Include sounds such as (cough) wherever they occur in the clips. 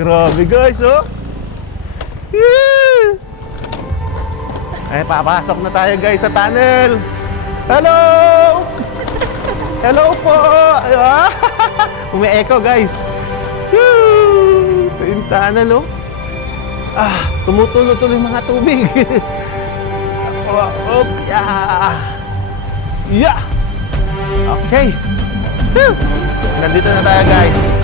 Grabe guys, oh. Yeah! Ay, papasok na tayo guys sa tunnel. Hello! Hello po! Ah! (laughs) Umi-echo guys. Ito yung tunnel, oh. Ah, tumutulo-tulo yung mga tubig. (laughs) oh, oh, yeah! Yeah! Okay. Nandito na tayo guys.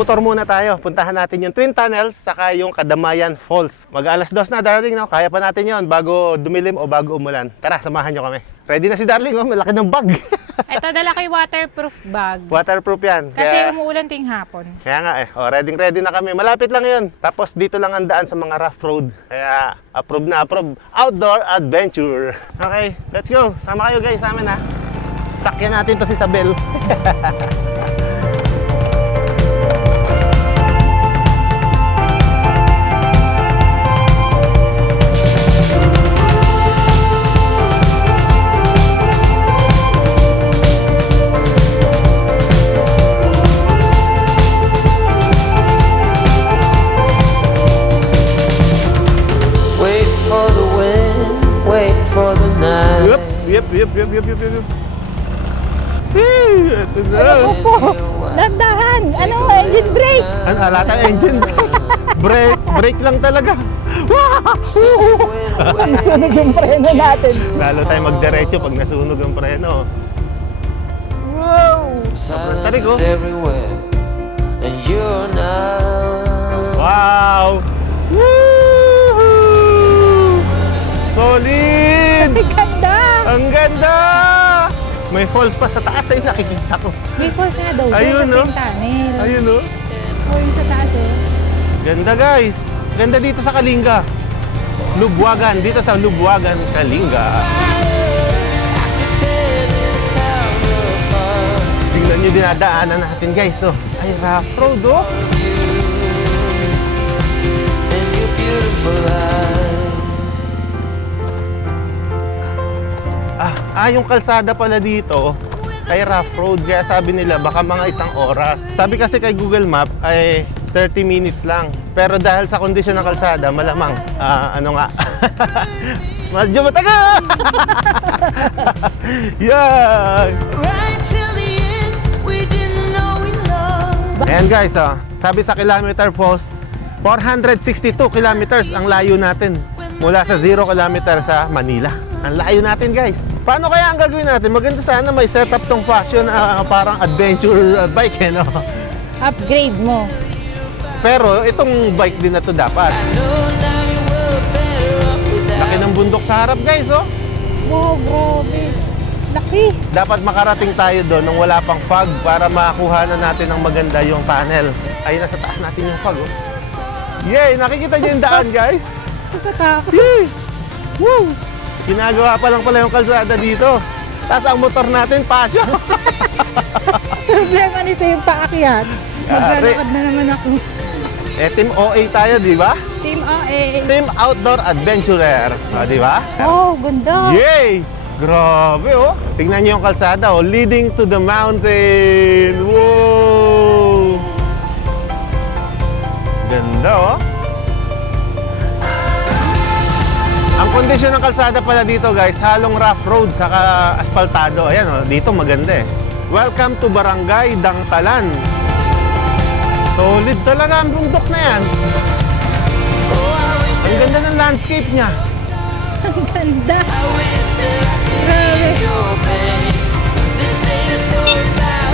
Magmotor muna tayo. Puntahan natin yung Twin Tunnels saka yung Kadamayan Falls. Mag alas dos na, darling, no? Kaya pa natin yon bago dumilim o bago umulan. Tara, samahan nyo kami. Ready na si darling, oh. Malaki ng bag. (laughs) Ito, dala yung waterproof bag. Waterproof yan. Kasi Kaya, umuulan ting hapon. kaya nga eh. Oh, ready ready na kami. Malapit lang yun. Tapos dito lang ang daan sa mga rough road. Kaya approve na approve. Outdoor adventure. Okay, let's go. Sama kayo guys sa amin ha. Sakyan natin to si Isabel. (laughs) yep, yep, yep, yep, yep, yep. Hey, ito na. Dandahan! Ano? Engine brake! Ano, alata engine. (laughs) brake, brake lang talaga. Ang sunog yung preno natin. Lalo tayo magdiretso pag nasunog ang preno. Wow! Silence tarik, oh. and you're not. Wow! Woo! Solid! Ganda! May falls pa sa taas ay nakikita ko. May force nga daw. Ayun, no? no? Tunnel. Ayun oh. Oh, yung sa taas, oh. Ganda guys. Ganda dito sa Kalinga. Lubwagan. Dito sa Lubwagan, Kalinga. Tingnan nyo dinadaanan natin guys. Oh. Ay, rough road oh. Beautiful eyes. Ah, ah, yung kalsada pala dito ay rough road. Kaya sabi nila baka mga isang oras. Sabi kasi kay Google Map ay 30 minutes lang. Pero dahil sa kondisyon ng kalsada, malamang, ah, ano nga, (laughs) medyo matagal! (laughs) Loved. Ayan guys, oh, sabi sa kilometer post, 462 kilometers ang layo natin mula sa 0 kilometer sa Manila. Ang layo natin guys. Paano kaya ang gagawin natin? Maganda sana may setup tong fashion na parang adventure uh, bike eh, no? Upgrade mo. Pero itong bike din na to dapat. Laki ng bundok sa harap guys, oh. Wow, grabe. Laki. Dapat makarating tayo doon nung wala pang fog para makakuha na natin ng maganda yung tunnel. Ayun, nasa taas natin yung fog, oh. Yay! Nakikita niyo yung daan, guys? Nakatakot. Yay! Woo! Ginagawa pa lang pala yung kalsada dito. Tapos ang motor natin, pasyo. Problema nito yung paakyat. Maglalakad na naman ako. eh, team OA tayo, di ba? Team OA. Team Outdoor Adventurer. Ah, di ba? Oh, ganda. Yay! Grabe, oh. Tingnan niyo yung kalsada, oh. Leading to the mountain. Wow! Ganda, oh. Ang kondisyon ng kalsada pala dito, guys, halong rough road saka asfaltado. Ayan, oh. Dito maganda, eh. Welcome to Barangay Dangtalan. Solid talaga ang bundok na yan. Ang ganda ng landscape niya. Ang ganda.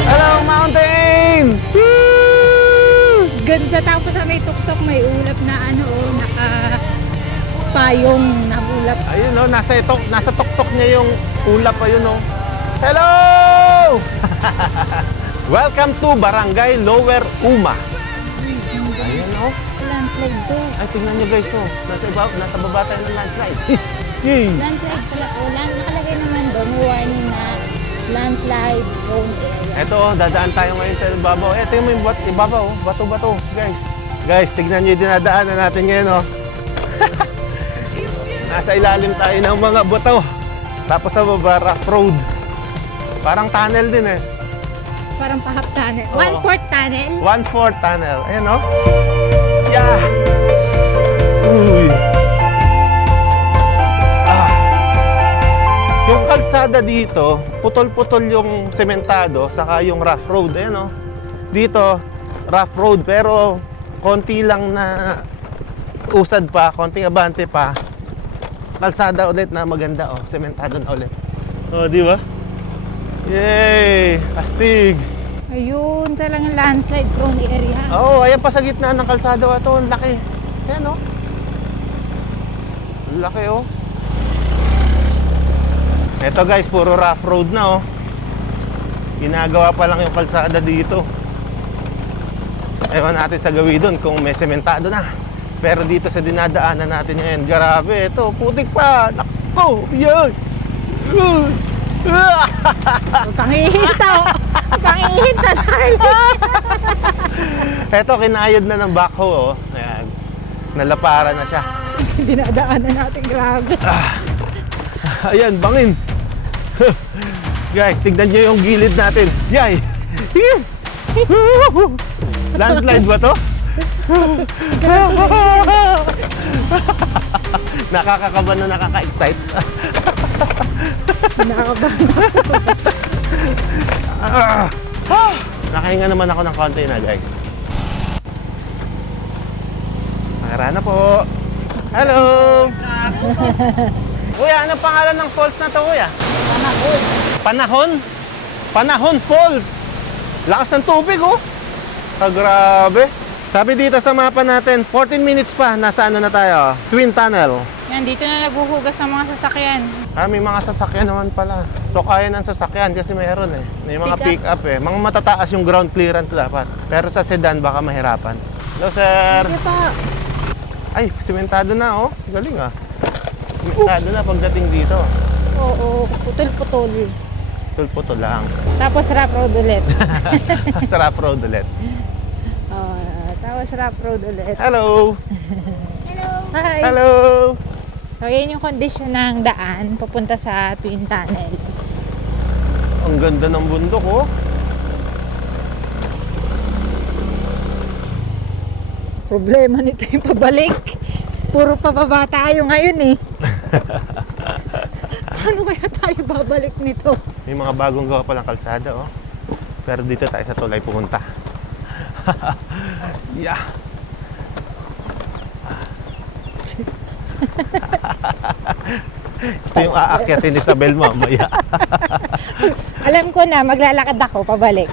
Hello, mountain! Woo! Ganda tapos sa may tuktok may ulap na ano oh, naka payong na ulap. Ayun no, nasa ito, nasa tuktok niya yung ulap ayun no. Hello! (laughs) Welcome to Barangay Lower Uma. Ayun no. Landslide to. Ay, tingnan niyo guys to. Nasa, iba, nasa baba tayo ng landslide. (laughs) Yay! Landslide pala po. Land, nakalagay naman doon, warning na Eto, oh, dadaan tayo ngayon sa ibabaw. Eto yung may bat, ibabaw, oh. bato-bato, guys. Guys, tignan nyo yung dinadaanan natin ngayon, oh. (laughs) Nasa ilalim tayo ng mga bato. Tapos sa baba, rough road. Parang tunnel din eh. Parang pahap tunnel. Oo. One-fourth tunnel. One-fourth tunnel. Ayan, oh. Yeah! Uy! Ah! Yung kalsada dito, putol-putol yung sementado, saka yung rough road. Ayan, oh. Dito, rough road, pero konti lang na usad pa, konting abante pa. Kalsada ulit na maganda, oh. Sementado na ulit. Oh, di ba? Yay! Astig! Ayun, talagang landslide prone area. Oo, oh, ayan pa sa gitna ng kalsada ito. Ang laki. Ayan, oh. Ang laki, oh. Ito guys, puro rough road na, oh. Ginagawa pa lang yung kalsada dito. Ewan natin sa gawin doon kung may sementado na. Pero dito sa dinadaanan natin ngayon, grabe, ito, putik pa. Nako, yun. Kang ihinta. Kang ihinta. Ito, kinayod na ng backhoe, oh. Ayan. Nalapara na siya. (laughs) Dinadaanan natin, grabe. Ayan, bangin. Guys, tignan nyo yung gilid natin. Yay! (laughs) Landslide ba to? (laughs) Nakakakaba na nakaka-excite. Nakakabahan. (laughs) Ah! Nakahinga naman ako ng konti na, guys. Makara na po. Hello! (laughs) Kuya, anong pangalan ng falls na to, kuya? Panahon. Panahon? Panahon Falls. Lakas ng tubig, oh. Ah, grabe. Sabi dito sa mapa natin, 14 minutes pa, nasa ano na tayo? Twin Tunnel. Yan, dito na naguhugas ng mga sasakyan. Ah, may mga sasakyan naman pala. So, kaya ng sasakyan kasi mayroon eh. May mga Pick pick up eh. Mga matataas yung ground clearance dapat. Pero sa sedan, baka mahirapan. Hello, sir. Sige pa. Ay, simentado na, oh. Galing ah. Simentado na pagdating dito. Oo, putol-putol. Tulpo to lang. Tapos rough road ulit. (laughs) Sarap road ulit. Rough road ulit. Hello! Hi! Hello! So, yan yung kondisyon ng daan papunta sa Twin Tunnel. Ang ganda ng bundok, oh. Problema nito yung pabalik. Puro pababa tayo ngayon eh. (laughs) Paano kaya tayo babalik nito? May mga bagong gawa palang kalsada, oh. Pero dito tayo sa tulay pumunta. (laughs) yeah. (laughs) Ito yung aakyatin ni Isabel mamaya. (laughs) Alam ko na, maglalakad ako pabalik.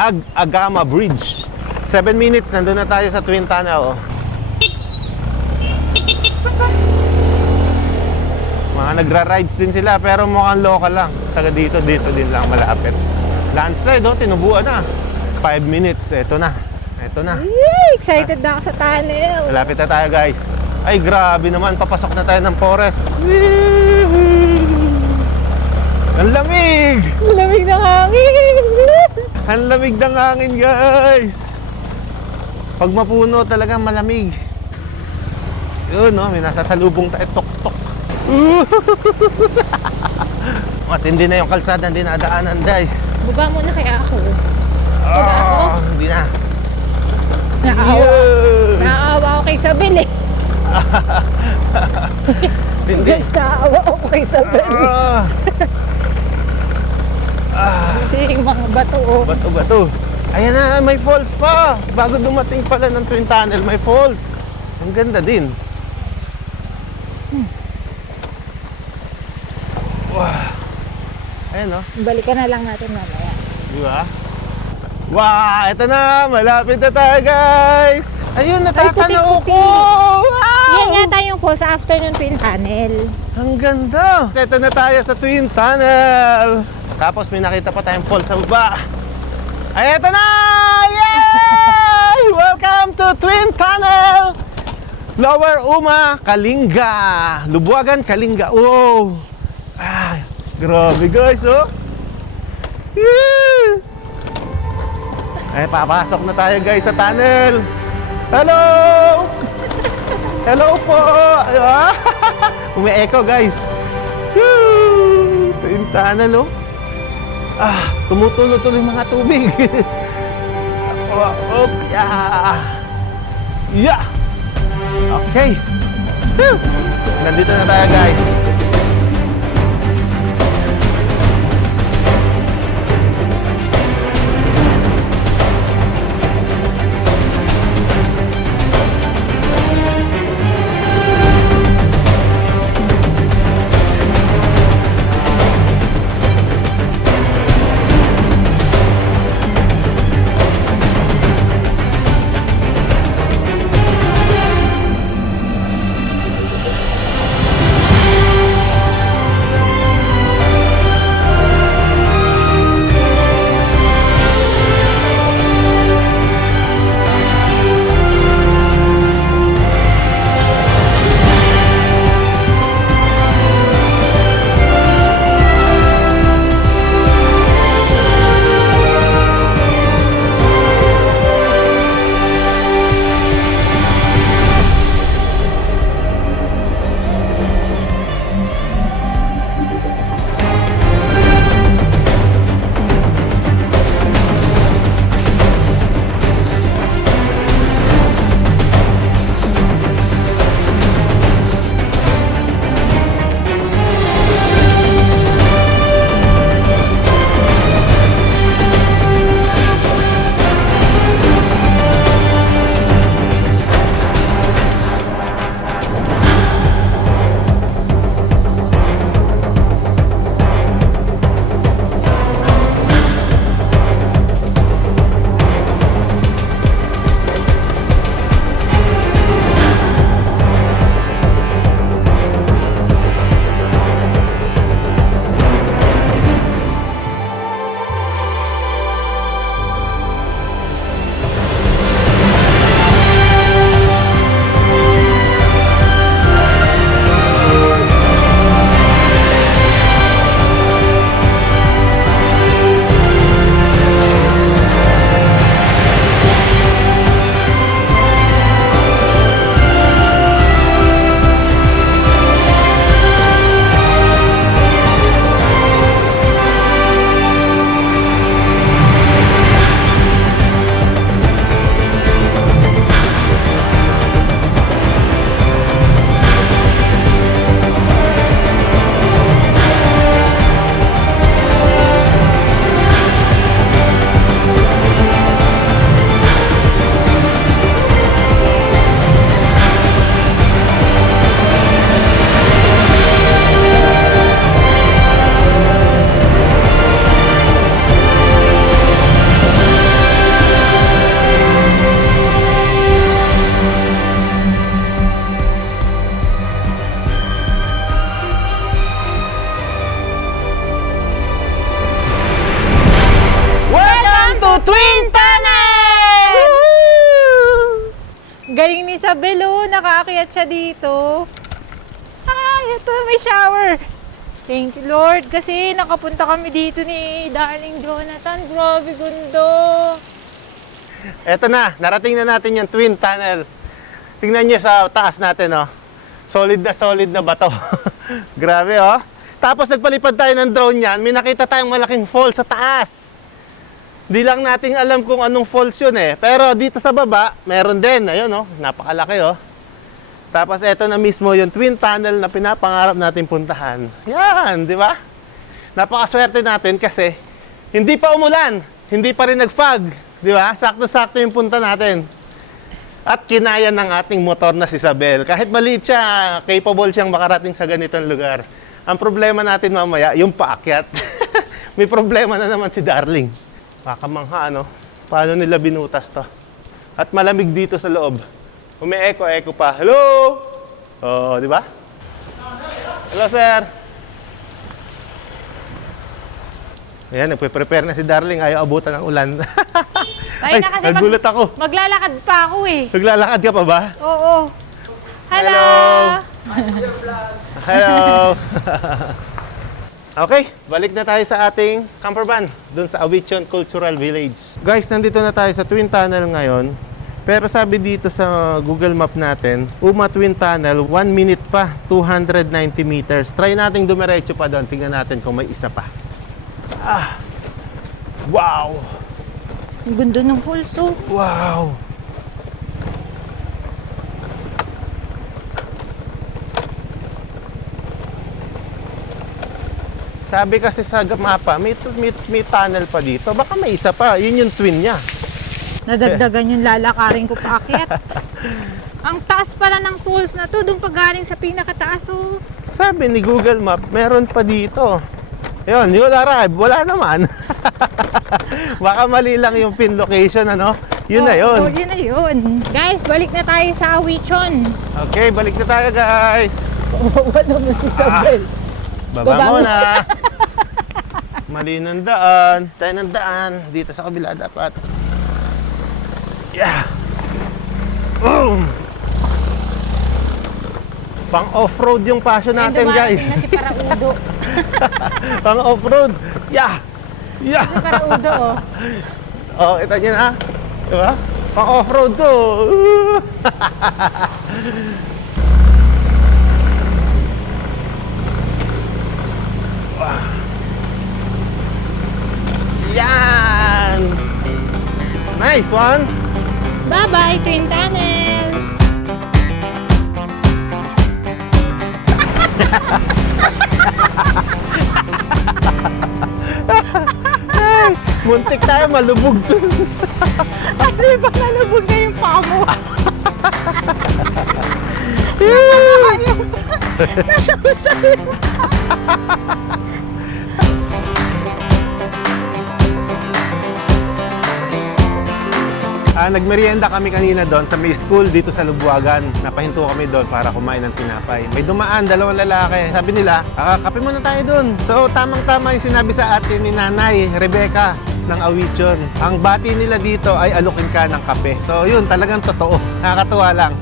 Ag Agama Bridge. 7 minutes, nandun na tayo sa Twin Tunnel. oh. Mga nagra-rides din sila, pero mukhang local lang. Taga dito, dito din lang, malapit. Landslide, oh, tinubuan na. 5 minutes, eto na. Eto na. Yay! Excited na ako sa tunnel. Malapit na tayo, guys. Ay, grabe naman, papasok na tayo ng forest. Ang lamig! Lamig ng hangin. (laughs) Ang lamig ng hangin, guys! Pag mapuno talaga malamig. Yun, no? May nasasalubong tayo. Tok-tok. (laughs) Matindi na yung kalsada, hindi nadaanan, guys. Baba muna kaya ako. Ah, hindi na. Naawa. Yeah. Naawa ako kay Isabel eh. (laughs) Hindi. Naawa ako kay Isabel. Ah. Ah. Kasi yung mga bato oh. Bato, bato. Ayan na, may falls pa. Bago dumating pala ng Twin Tunnel, may falls. Ang ganda din. Wow. Ayan oh. Balikan na lang natin mamaya. Di ba? Wow! Ito na! Malapit na tayo, guys! Ayun, natatanaw putik-putik. ko! Wow! Yan yata yung falls after ng Twin Tunnel. Ang ganda! Ito na tayo sa Twin Tunnel! Tapos may nakita pa tayong falls sa baba. Ay, ito na! Yay! (laughs) Welcome to Twin Tunnel! Lower Uma, Kalinga. Lubuagan, Kalinga. Wow! Ah, grabe guys, oh! Yeah! Eh, papasok na tayo guys sa tunnel. Hello! Hello po! (laughs) Umi-echo guys. Ito yung tunnel oh. Ah, tumutulo-tulo yung mga tubig. (laughs) oh, oh, yeah. Okay. Nandito na tayo guys. Isabel, oh. Nakaakyat siya dito. Ay, ito, may shower. Thank you, Lord. Kasi nakapunta kami dito ni Darling Jonathan. Grabe, gundo. Eto na, narating na natin yung Twin Tunnel. Tingnan nyo sa taas natin, oh. Solid na solid na bato. (laughs) Grabe, oh. Tapos nagpalipad tayo ng drone yan, may nakita tayong malaking fall sa taas. Di lang nating alam kung anong falls yun eh. Pero dito sa baba, meron din. Ayun, oh. Napakalaki, oh. Tapos eto na mismo yung twin tunnel na pinapangarap natin puntahan. Yan, di ba? Napakaswerte natin kasi hindi pa umulan, hindi pa rin nag-fog, di ba? Sakto-sakto yung punta natin. At kinaya ng ating motor na si Isabel. Kahit maliit siya, capable siyang makarating sa ganitong lugar. Ang problema natin mamaya, yung paakyat. (laughs) May problema na naman si Darling. Kakamangha, ano? Paano nila binutas to? At malamig dito sa loob. Umi-echo-echo pa. Hello! Oo, di ba? Hello, sir. Ayan, nagpe-prepare na si Darling. Ayaw abutan ng ulan. (laughs) Ay, na kasi mag- ako. Maglalakad pa ako eh. Naglalakad ka pa ba? Oo. Hello! Hello! Hello! (laughs) Okay, balik na tayo sa ating camper van dun sa Awichon Cultural Village. Guys, nandito na tayo sa Twin Tunnel ngayon. Pero sabi dito sa Google Map natin, Uma Twin Tunnel, 1 minute pa, 290 meters. Try nating dumiretso pa doon. Tingnan natin kung may isa pa. Ah! Wow! Ang ganda ng falls, oh. Wow! Sabi kasi sa mapa, may, may, may tunnel pa dito. Baka may isa pa. Yun yung twin niya. Nadagdagan yung lalakarin ko paakyat. (laughs) Ang taas pala ng falls na to, doon pa galing sa pinakataas, oh. Sabi ni Google Map, meron pa dito. Yun, yun arrive. Wala naman. (laughs) Baka mali lang yung pin location, ano? Yun na Oh, yun. yun na yun. Guys, balik na tayo sa Awichon. Okay, balik na tayo, guys. (laughs) Kawawa naman si Sabel. Baba Baba muna. (laughs) Mali ng daan. Tayo ng daan. Dito sa kabila dapat. Yeah. Boom. Pang off-road yung passion natin, guys. na si Paraudo. (laughs) Pang off-road. Yeah. Yeah. si Paraudo, oh. (laughs) Oh, kita niyo na. Diba? Pang off-road to. Nice one! Bye-bye, Twin Tunnel. Ay, muntik tayo malubog dun. Kasi ba nalubog na yung paa mo? Nasa usapin Ah, nagmerienda kami kanina doon sa may school dito sa Lubuagan. Napahinto kami doon para kumain ng tinapay. May dumaan, dalawang lalaki. Sabi nila, ah, kape muna tayo doon. So, tamang-tama yung sinabi sa atin ni Nanay Rebecca ng Awichon. Ang bati nila dito ay alukin ka ng kape. So, yun, talagang totoo. Nakakatuwa lang.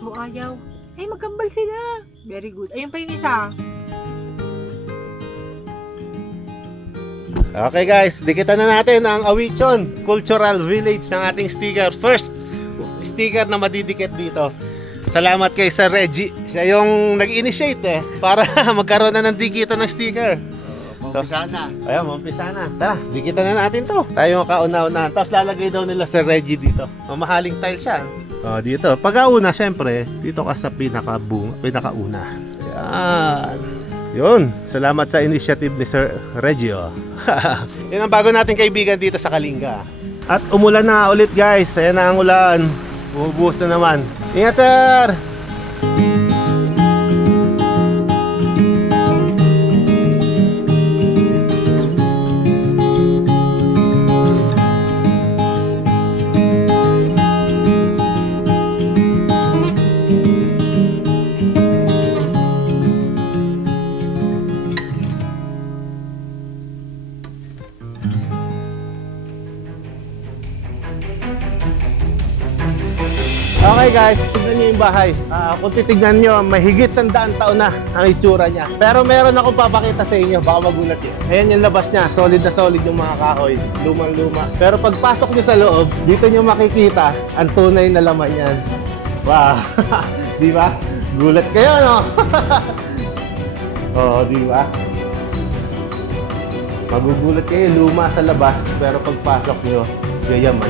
Aso, ayaw. Ay, magkambal sila. Very good. Ayun pa yung isa. Okay guys, dikitan na natin ang Awichon Cultural Village ng ating sticker. First sticker na madidikit dito. Salamat kay Sir Reggie. Siya yung nag-initiate eh para (laughs) magkaroon na ng dikitan ng sticker. Umpisa na. Ayan, umpisa na. Tara, dikitan na natin to. Tayo ang kauna-unahan. Tapos lalagay daw nila Sir Reggie dito. Mamahaling tiles yan. Oh, dito. Pagkauna, syempre, dito ka sa pinaka-bunga, pinakauna. Yan. Yun. Salamat sa initiative ni Sir Reggie. oh. (laughs) Yan ang bago nating kaibigan dito sa Kalinga. At umulan na ulit guys. Ayan na ang ulan. Bumubuhos na naman. Ingat sir! Okay guys, tignan niyo yung bahay. Ah, kung titignan niyo, mahigit sandaan taon na ang itsura niya. Pero meron akong papakita sa inyo, baka magulat niyo. Ayan yung labas niya, solid na solid yung mga kahoy, lumang-luma. Pero pagpasok niyo sa loob, dito niyo makikita ang tunay na laman niyan. Wow! (laughs) di ba? Gulat kayo, no? (laughs) Oo, di ba? Magugulat kayo, luma sa labas, pero pagpasok niyo, yayaman.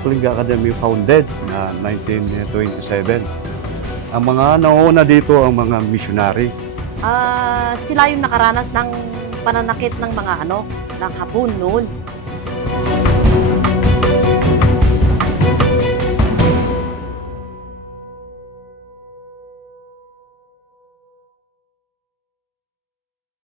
Kalinga Academy founded na 1927. Ang mga nauna dito ang mga missionary. Ah, sila yung nakaranas ng pananakit ng mga ano, ng hapon noon.